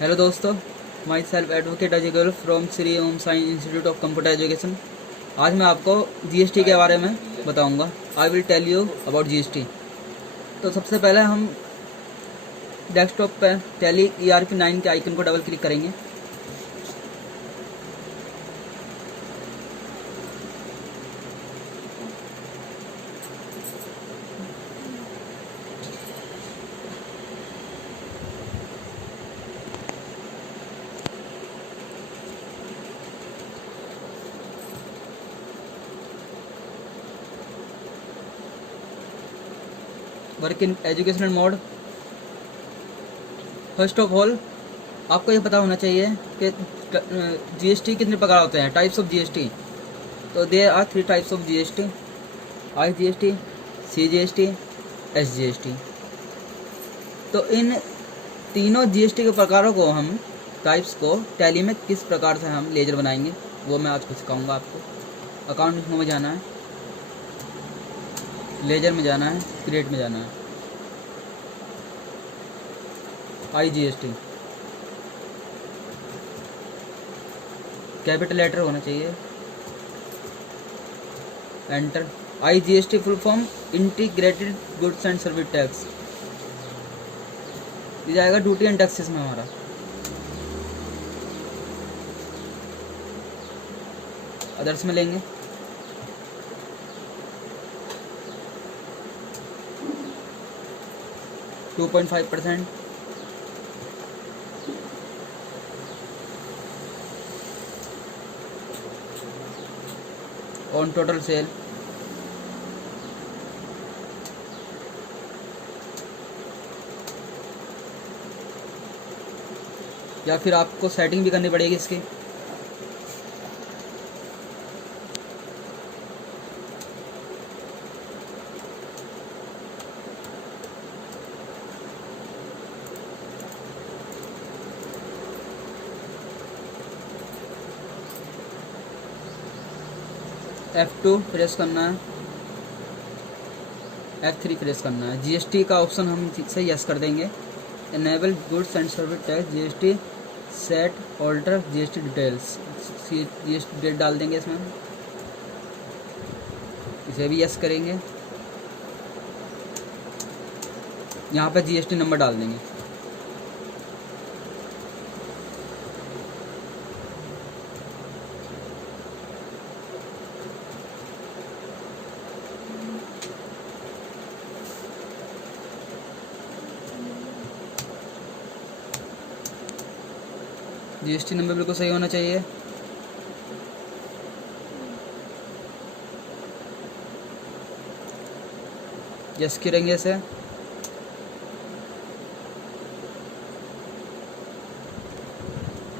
Hello दोस्तों, myself advocate Ajay Goyal from Shri Om Sai institute of computer education. आज मैं आपको जीएसटी के बारे में बताऊंगा। I will tell you about GST. तो सबसे पहले हम डेस्कटॉप पर टैली ERP9 के आइकन को डबल क्लिक करेंगे। Work in educational mode. First of all आपको ये पता होना चाहिए कि जीएसटी कितने प्रकार होते हैं, टाइप्स ऑफ जीएसटी। तो there are 3 types of GST: IGST, CGST, SGST। तो इन तीनों जीएसटी के प्रकारों को हम टाइप्स को टैली में किस प्रकार से हम लेजर बनाएंगे वो मैं आज कुछ सिखाऊंगा आपको। अकाउंट में जाना है, लेजर में जाना है, क्रिएट में जाना है। IGST कैपिटल लेटर होना चाहिए, enter. IGST full form integrated goods and service tax. ये जाएगा ड्यूटी एंड टैक्सेस में हमारा। अदर्स में लेंगे, %2.5 ऑन टोटल सेल। या फिर आपको सेटिंग भी करनी पड़ेगी इसकी। F2 प्रेस करना है, F3 प्रेस करना है। जीएसटी का ऑप्शन हम से यस कर देंगे। Enable goods and service tax GST set alter GST details. GST date डाल देंगे इसमें, इसे भी यस करेंगे। यहाँ पर जीएसटी नंबर डाल देंगे। जीएसटी नंबर बिल्कुल सही होना चाहिए। यस करेंगे इसे।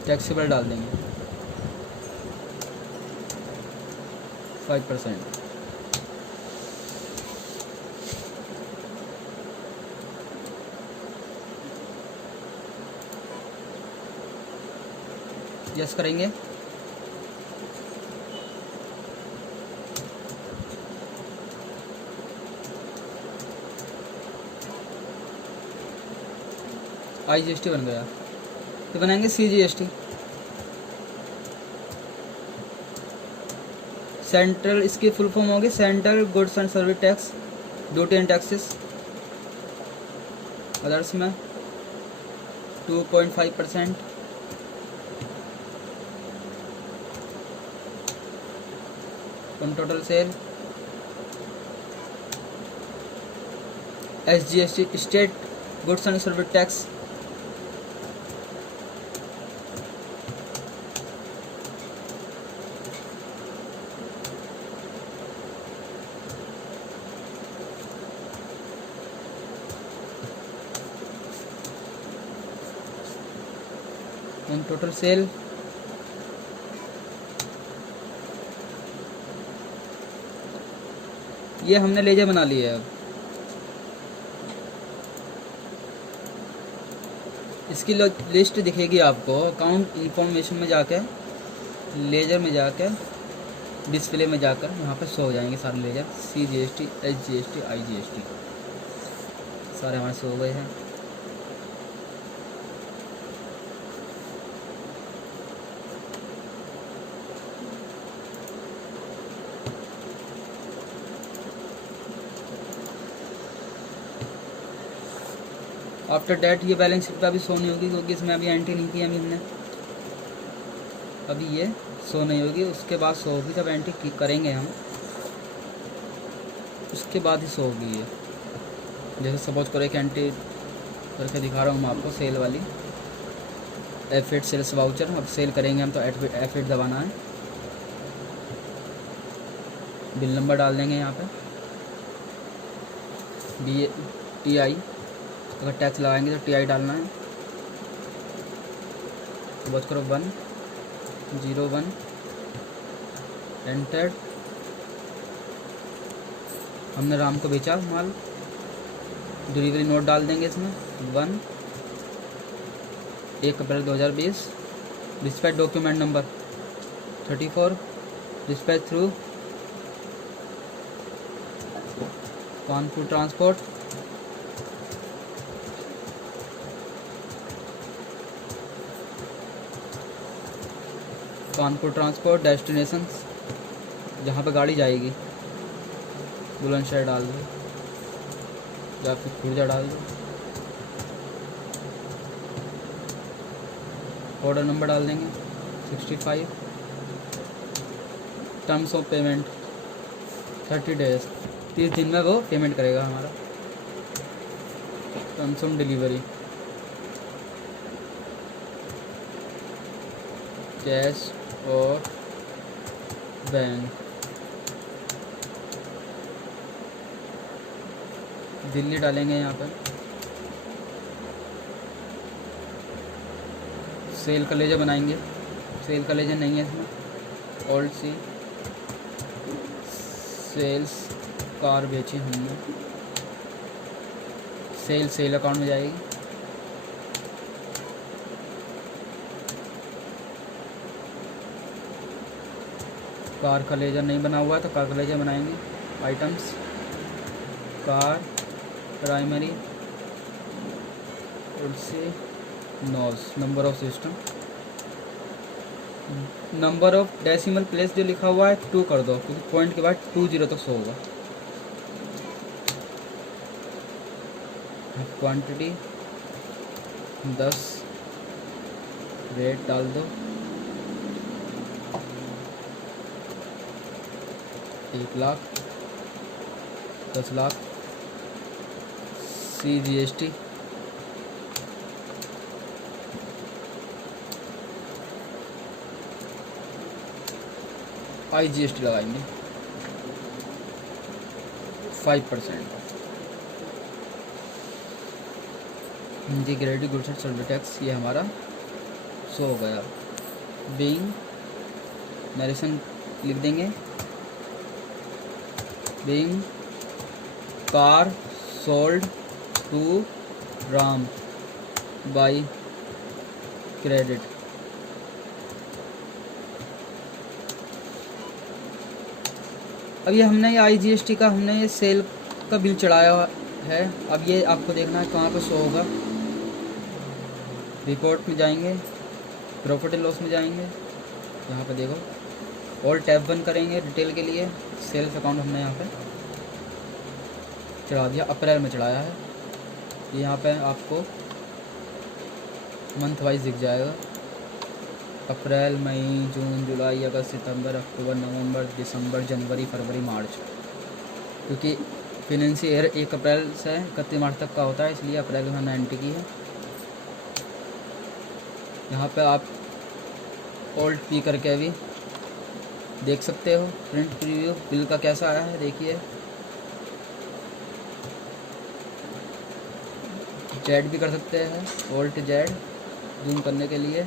टैक्सेबल डाल देंगे 5%। यस करेंगे। IGST बन गया। तो बनाएंगे CGST, सेंट्रल। इसकी फुल फॉर्म होगी central goods and service tax, duty and taxes. Others में 2.5%। On total sale. SGST state goods and service tax. On total sale. ये हमने लेजर बना लिया है। अब इसकी लिस्ट दिखेगी आपको अकाउंट इंफॉर्मेशन में जाकर, लेजर में जाकर, डिस्प्ले में जाकर यहाँ पर शो हो जाएंगे सारे लेजर। CGST, SGST, IGST सारे हमारे शो हो गए हैं। आफ्टर डैट ये बैलेंस शीट पर अभी शो नहीं होगी क्योंकि इसमें अभी एंट्री नहीं की अभी हमने, अभी ये शो नहीं होगी, उसके बाद शो होगी जब एंट्री करेंगे हम, उसके बाद ही शो होगी ये। जैसे सपोज करो एक एंट्री करके दिखा रहा हूँ मैं आपको, सेल वाली F8 सेल्स वाउचर। अब सेल करेंगे हम तो F8 दबाना है, बिल नंबर डाल देंगे यहाँ पे TI, अगर टैक्स लगाएंगे तो TI डालना है। तो बच करो 101 एंटर। हमने राम को बेचा माल, डिलीवरी नोट डाल देंगे इसमें 1 अप्रैल 2020। Dispatch document number 34, dispatch through Kanpur transport. Kanpur transport destination जहाँ पे गाड़ी जाएगी, बुलंदशहर डाल दो या फिर खुर्जा डाल दो। ऑर्डर नंबर डाल देंगे 65। टर्म्स ऑफ पेमेंट 30 डेज, 30 दिन में वो पेमेंट करेगा हमारा। टर्म्स ऑफ डिलीवरी कैश और बैंक। दिल्ली डालेंगे यहाँ पर। सेल का लेजर बनाएंगे, सेल का लेजर नहीं है इसमें। ओल्ड सी सेल्स कार बेची हमने, सेल अकाउंट में जाएगी। कार का लेजर नहीं बना हुआ है तो कार का लेजर बनाएंगे। आइटम्स कार प्राइमरी और से nos. Number of system, number of decimal place जो लिखा हुआ है 2 कर दो क्योंकि पॉइंट के बाद 20 तक शो होगा। क्वांटिटी 10, रेट डाल दो 1 लाख, 10 लाख। CGST IGST लगाएंगे 5%। Integrated goods and service tax ये हमारा शो हो गया। बीइंग नरेशन लिख देंगे, being car sold to Ram by credit. अब ये हमने ये IGST का हमने ये सेल का बिल चढ़ाया है। अब ये आपको देखना है कहाँ पे शो होगा। रिपोर्ट में जाएंगे, प्रॉफिट एंड लॉस में जाएंगे, यहाँ पे देखो ऑल टैब 1 करेंगे डिटेल के लिए। सेल्स अकाउंट हमने यहाँ पे चढ़ा दिया, अप्रैल में चढ़ाया है। ये यहाँ पे आपको मंथ वाइज दिख जाएगा, अप्रैल मई जून जुलाई अगस्त सितंबर अक्टूबर नवंबर दिसंबर जनवरी फरवरी मार्च। क्योंकि फाइनेंशियल ईयर 1 अप्रैल से 31 मार्च तक का होता है, इसलिए अप्रैल में हमने एंट्री की है। यहाँ पे आप ऑल्ट पी करके भी देख सकते हो प्रिंट प्रीव्यू बिल का कैसा आया है। देखिए जेड भी कर सकते हैं, ऑल्ट जेड जूम करने के लिए।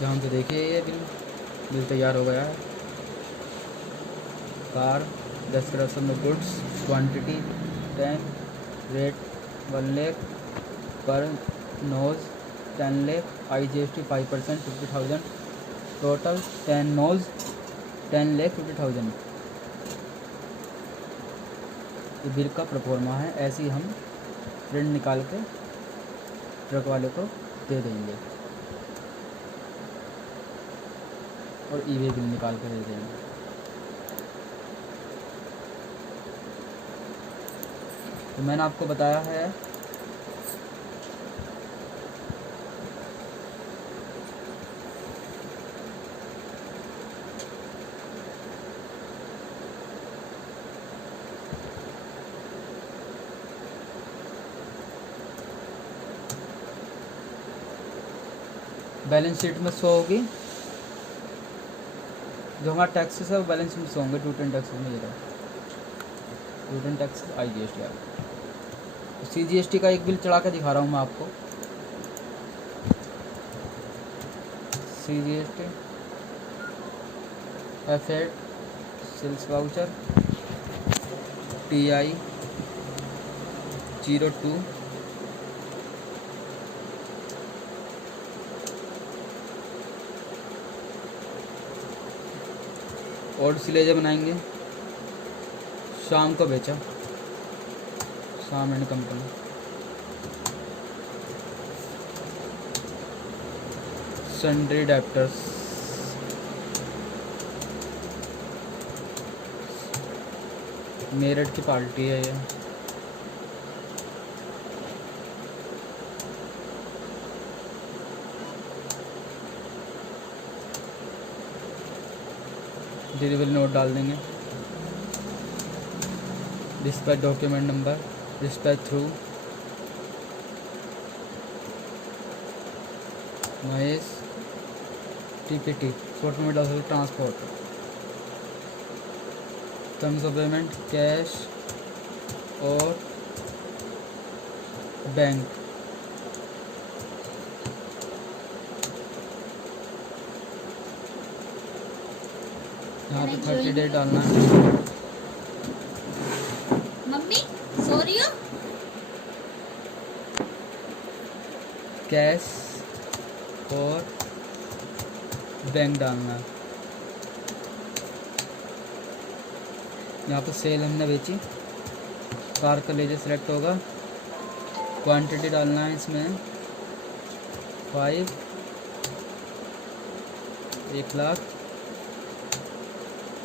जहाँ तो देखिए ये बिल तैयार हो गया है। कार डिस्क्रिप्शन में गुड्स क्वांटिटी 10, रेट 1 लाख पर nos 10 lakh, IGST 5% 50,000, total 10 nos 10 lakh 50,000। ये बिल का प्रोफॉर्मा है। ऐसे ही हम प्रिंट निकाल के ट्रक वाले को दे देंगे और ई-वे बिल निकाल के दे देंगे। तो मैंने आपको बताया है बैलेंस शीट में शो होगी, जो हमारा टैक्सेस है वो बैलेंस शीट में शो होंगे। ड्यूटी एंड टैक्सेस में ये रहा, duty and taxes IGST। CGST का एक बिल चढ़ा के दिखा रहा हूँ मैं आपको। CGST F8 sales voucher TI 02 और सिलेजर बनाएंगे, शाम को बेचा, शाम and company. Sundry debtors, Meerut की पार्टी है ये। डिलीवरी नोट डाल देंगे, dispatch document number, dispatch through Mahesh TPT, short में डाल सकते transport. Terms of payment cash और बैंक। यहाँ पे 30 डे डालना है। मम्मी सो रही हो? कैश और बैंक डालना है। यहाँ पे सेल हमने बेची, कार का लेजर सेलेक्ट होगा, क्वांटिटी डालना है इसमें 5, 1 लाख।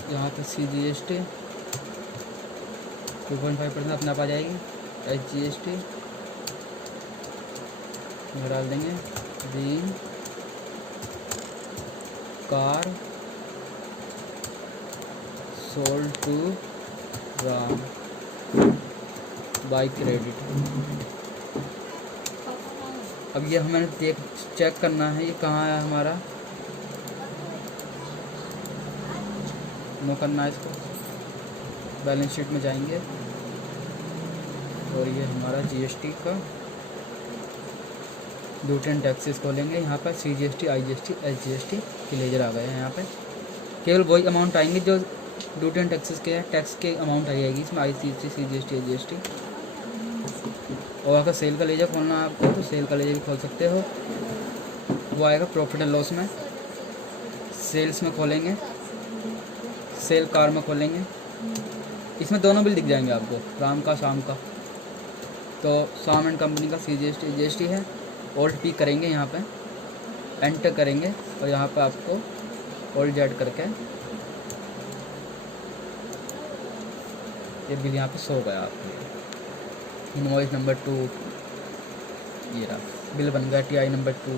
यहाँ पे CGST 2.5% अपने आप आ जाएगी। HGST यहाँ डाल देंगे, being car sold to Ram by credit. अब ये हमें चेक करना है ये कहाँ है हमारा, नो करना है इसको। बैलेंस शीट में जाएंगे और ये हमारा GST का ड्यूटी एंड टैक्सेस खोलेंगे। यहाँ पर CGST IGST SGST के लेजर आ गए हैं। यहाँ पे केवल वही अमाउंट आएंगे जो ड्यूटी एंड टैक्सेस के टैक्स के अमाउंट आ जाएगी इसमें, ICC CGST SGST। और अगर सेल का लेजर खोलना है आपको तो सेल का लेजर भी खोल सकते हो, वो आएगा प्रॉफिट एंड लॉस में। सेल्स में खोलेंगे, सेल कार में खोलेंगे, इसमें दोनों बिल दिख जाएंगे आपको, राम का शाम का। तो शाम एंड कंपनी का CGST GST है। Alt P करेंगे, यहाँ पे एंटर करेंगे और यहाँ पे आपको Alt Z करके ये बिल यहाँ पे शो गया आपको। इनवॉइस नंबर 2 ये रहा, बिल बन गया TI नंबर 2।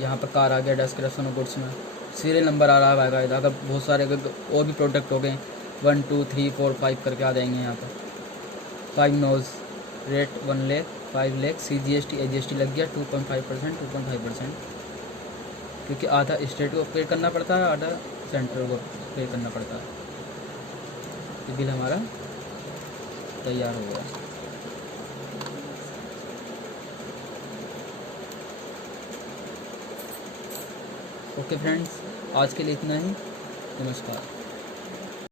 यहाँ पर कार आ गया, डिस्क्रिप्शन ऑफ गुड्स में सीरियल नंबर आ रहा है। अगर बहुत सारे और भी प्रोडक्ट हो गए 1 2 3 4 5 करके आ जाएंगे। यहाँ पर 5 nos rate 1 lakh 5 lakh. CGST SGST लग गया 2.5%, 2.5%, क्योंकि आधा स्टेट को पे करना पड़ता है, आधा सेंट्रल को पे करना पड़ता है। ये बिल हमारा तैयार हो गया। ओके फ्रेंड्स, आज के लिए इतना ही। नमस्कार।